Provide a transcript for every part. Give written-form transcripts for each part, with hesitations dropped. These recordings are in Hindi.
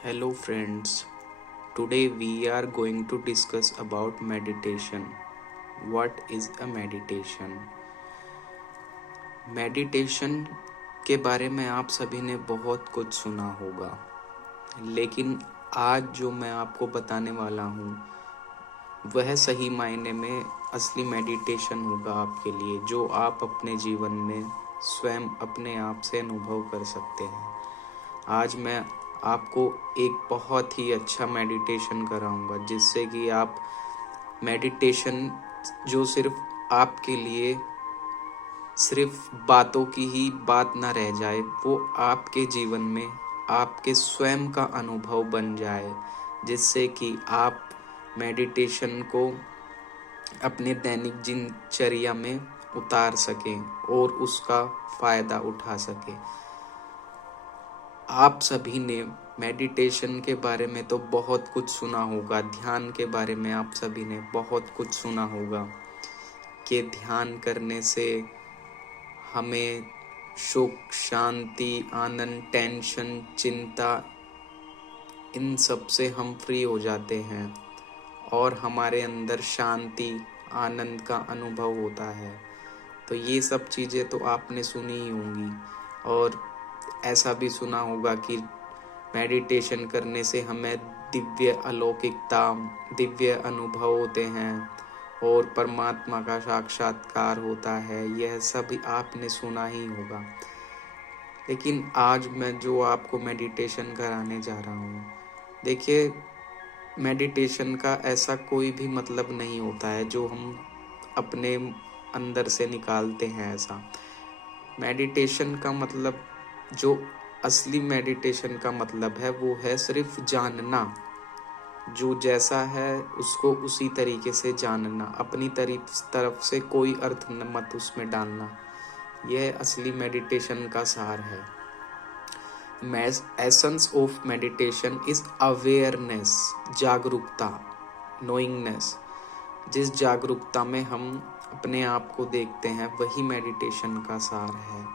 Hello friends. Today we are going to discuss about meditation. What is a meditation? Meditation के बारे में आप सभी ने बहुत कुछ सुना होगा, लेकिन आज जो मैं आपको बताने वाला हूँ वह सही मायने में असली मेडिटेशन होगा आपके लिए, जो आप अपने जीवन में स्वयं अपने आप से अनुभव कर सकते हैं। आज मैं आपको एक बहुत ही अच्छा मेडिटेशन कराऊंगा, जिससे कि आप मेडिटेशन जो सिर्फ आपके लिए सिर्फ बातों की ही बात ना रह जाए, वो आपके जीवन में आपके स्वयं का अनुभव बन जाए, जिससे कि आप मेडिटेशन को अपने दैनिक दिनचर्या में उतार सकें और उसका फ़ायदा उठा सकें। आप सभी ने मेडिटेशन के बारे में तो बहुत कुछ सुना होगा, ध्यान के बारे में आप सभी ने बहुत कुछ सुना होगा कि ध्यान करने से हमें सुख, शांति, आनंद, टेंशन, चिंता, इन सब से हम फ्री हो जाते हैं और हमारे अंदर शांति, आनंद का अनुभव होता है। तो ये सब चीज़ें तो आपने सुनी ही होंगी, और ऐसा भी सुना होगा कि मेडिटेशन करने से हमें दिव्य अलौकिकता, दिव्य अनुभव होते हैं और परमात्मा का साक्षात्कार होता है। यह सब आपने सुना ही होगा। लेकिन आज मैं जो आपको मेडिटेशन कराने जा रहा हूँ, देखिए, मेडिटेशन का ऐसा कोई भी मतलब नहीं होता है जो हम अपने अंदर से निकालते हैं। ऐसा मेडिटेशन का मतलब, जो असली मेडिटेशन का मतलब है, वो है सिर्फ जानना। जो जैसा है उसको उसी तरीके से जानना, अपनी तरफ से कोई अर्थ मत उसमें डालना। यह असली मेडिटेशन का सार है। Essence of meditation is awareness, जागरूकता, नोइंगनेस। जिस जागरूकता में हम अपने आप को देखते हैं, वही मेडिटेशन का सार है।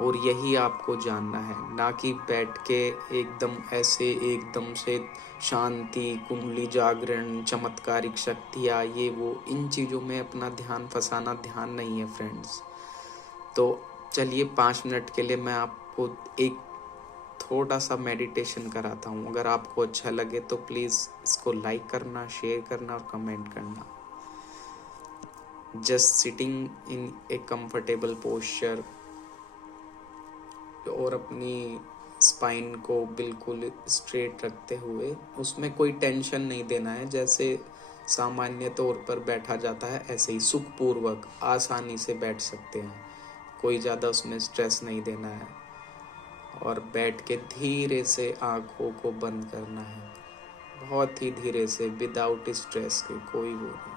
और यही आपको जानना है, ना कि बैठ के एकदम से शांति, कुंडली जागरण, चमत्कारिक शक्तियाँ, ये वो, इन चीज़ों में अपना ध्यान फंसाना ध्यान नहीं है फ्रेंड्स। तो चलिए 5 मिनट के लिए मैं आपको एक थोड़ा सा मेडिटेशन कराता हूँ। अगर आपको अच्छा लगे तो प्लीज़ इसको लाइक करना, शेयर करना और कमेंट करना। Just sitting in A comfortable posture, और अपनी स्पाइन को बिल्कुल स्ट्रेट रखते हुए, उसमें कोई टेंशन नहीं देना है। जैसे सामान्य तौर पर बैठा जाता है, ऐसे ही सुखपूर्वक आसानी से बैठ सकते हैं। कोई ज़्यादा उसमें स्ट्रेस नहीं देना है, और बैठ के धीरे से आँखों को बंद करना है, बहुत ही धीरे से, विदाउट स्ट्रेस के, कोई वो नहीं।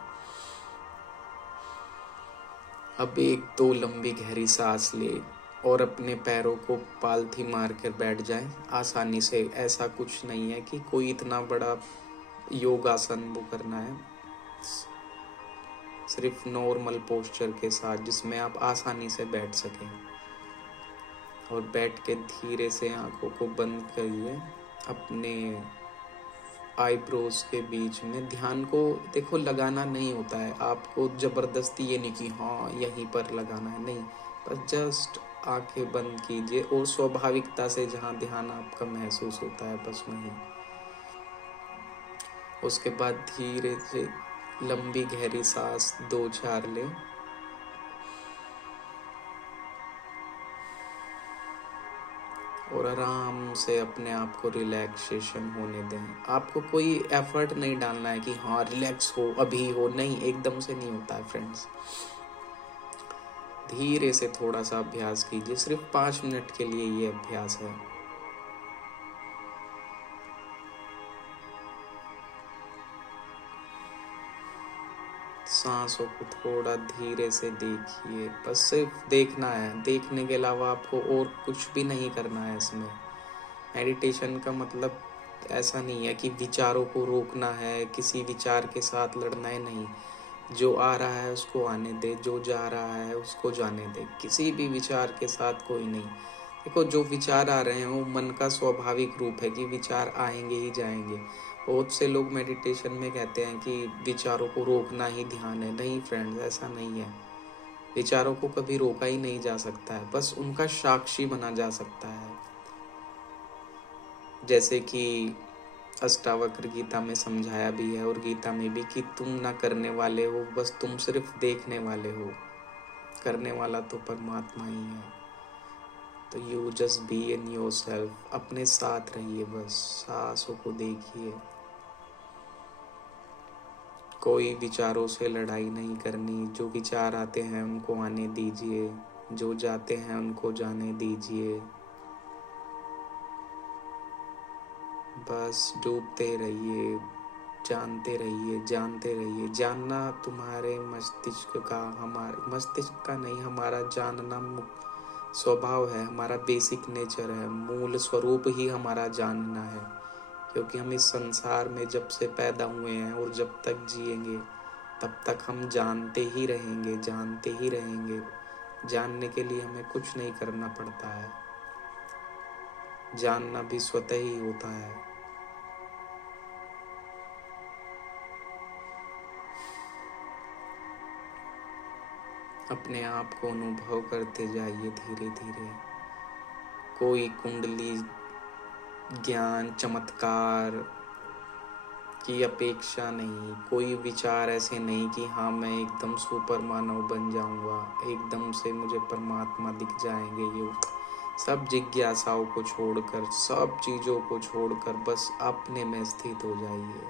अब 1-2 लंबी गहरी सांस ले और अपने पैरों को पालथी मार कर बैठ जाए आसानी से। ऐसा कुछ नहीं है कि कोई इतना बड़ा योगासन वो करना है, सिर्फ नॉर्मल पोस्चर के साथ, जिसमें आप आसानी से बैठ सकें। और बैठ के धीरे से आंखों को बंद करिए। अपने आईब्रोज के बीच में ध्यान को, देखो, लगाना नहीं होता है आपको जबरदस्ती, ये नहीं कि हाँ यहीं पर लगाना है, नहीं, बस जस्ट आंखें बंद कीजिए और स्वाभाविकता से जहाँ ध्यान आपका महसूस होता है, बस वहीं। उसके बाद धीरे से लंबी गहरी सांस 2-4 ले, और आराम से अपने आप को रिलैक्सेशन होने दें। आपको कोई एफर्ट नहीं डालना है कि हाँ रिलैक्स हो, अभी हो, नहीं, एकदम से नहीं होता है फ्रेंड्स। धीरे से थोड़ा सा अभ्यास कीजिए, सिर्फ 5 मिनट के लिए ये अभ्यास है। सांसों को थोड़ा धीरे से देखिए, बस सिर्फ देखना है। देखने के अलावा आपको और कुछ भी नहीं करना है इसमें। मेडिटेशन का मतलब ऐसा नहीं है कि विचारों को रोकना है, किसी विचार के साथ लड़ना है, नहीं। जो आ रहा है उसको आने दे, जो जा रहा है उसको जाने दे, किसी भी विचार के साथ कोई नहीं। देखो, जो विचार आ रहे हैं वो मन का स्वाभाविक रूप है कि विचार आएंगे ही जाएंगे। बहुत से लोग मेडिटेशन में कहते हैं कि विचारों को रोकना ही ध्यान है। नहीं फ्रेंड्स, ऐसा नहीं है। विचारों को कभी रोका ही नहीं जा सकता है, बस उनका साक्षी बना जा सकता है। जैसे कि अष्टावक्र गीता में समझाया भी है और गीता में भी कि तुम ना करने वाले हो, बस तुम सिर्फ देखने वाले हो। करने वाला तो परमात्मा ही है। तो you just be in your self, अपने साथ रहिए, बस सांसों को देखिए। कोई विचारों से लड़ाई नहीं करनी। जो विचार आते हैं उनको आने दीजिए, जो जाते हैं उनको जाने दीजिए। बस डूबते रहिए, जानते रहिए, जानते रहिए। जानना तुम्हारे मस्तिष्क का, हमारे मस्तिष्क का नहीं, हमारा जानना स्वभाव है, हमारा बेसिक नेचर है, मूल स्वरूप ही हमारा जानना है। क्योंकि हम इस संसार में जब से पैदा हुए हैं और जब तक जिएंगे तब तक हम जानते ही रहेंगे, जानते ही रहेंगे। जानने के लिए हमें कुछ नहीं करना पड़ता है, जानना भी स्वतः ही होता है। अपने आप को अनुभव करते जाइए धीरे धीरे। कोई कुंडली ज्ञान चमत्कार की अपेक्षा नहीं। कोई विचार ऐसे नहीं कि हाँ मैं एकदम सुपर मानव बन जाऊंगा, एकदम से मुझे परमात्मा दिख जाएंगे। ये सब जिज्ञासाओं को छोड़कर, सब चीजों को छोड़कर बस अपने में स्थित हो जाइए।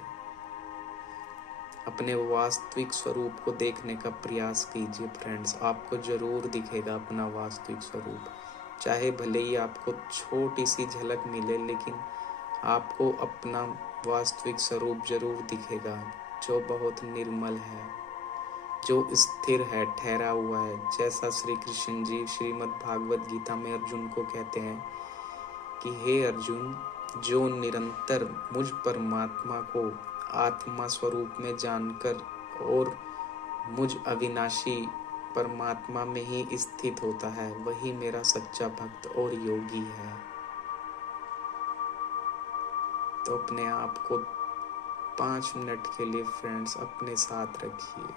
अपने वास्तविक स्वरूप को देखने का प्रयास कीजिए फ्रेंड्स। आपको जरूर दिखेगा अपना वास्तविक स्वरूप। चाहे भले ही आपको छोटी सी झलक मिले, लेकिन आपको अपना वास्तविक स्वरूप जरूर दिखेगा, जो बहुत निर्मल है, जो स्थिर है, ठहरा हुआ है। जैसा श्री कृष्ण जी श्रीमद् भागवत गीता में अर्जुन को कहते हैं कि हे अर्जुन, जो निरंतर मुझ परमात्मा को आत्मा स्वरूप में जानकर और मुझ अविनाशी परमात्मा में ही स्थित होता है, वही मेरा सच्चा भक्त और योगी है। तो अपने आप को 5 मिनट के लिए फ्रेंड्स अपने साथ रखिए।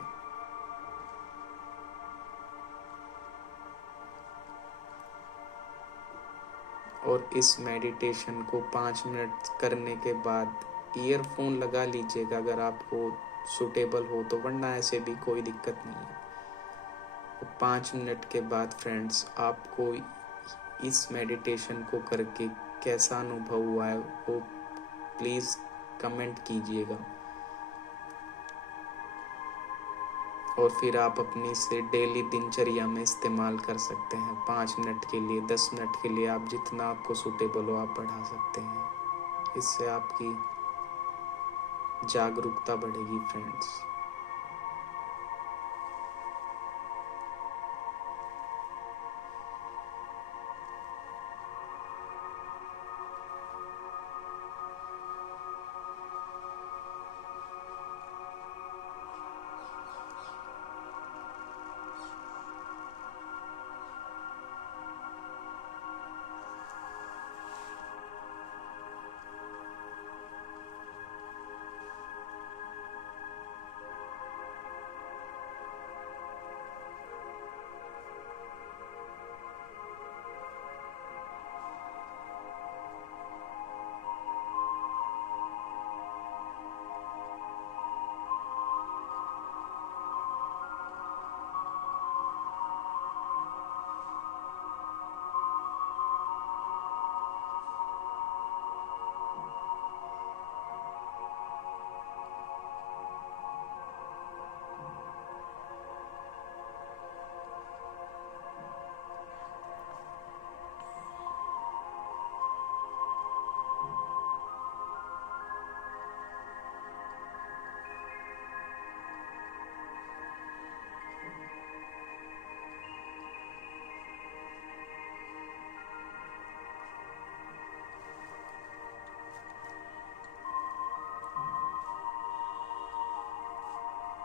और इस मेडिटेशन को 5 मिनट करने के बाद ईयरफोन लगा लीजिएगा अगर आपको सूटेबल हो तो, वरना ऐसे भी कोई दिक्कत नहीं है। 5 मिनट के बाद फ्रेंड्स आपको इस मेडिटेशन को करके कैसा अनुभव हुआ है वो प्लीज़ कमेंट कीजिएगा। और फिर आप अपनी से डेली दिनचर्या में इस्तेमाल कर सकते हैं। 5 मिनट के लिए, 10 मिनट के लिए, आप जितना आपको सूटेबल हो आप बढ़ा सकते हैं। इससे आपकी जागरूकता बढ़ेगी फ्रेंड्स।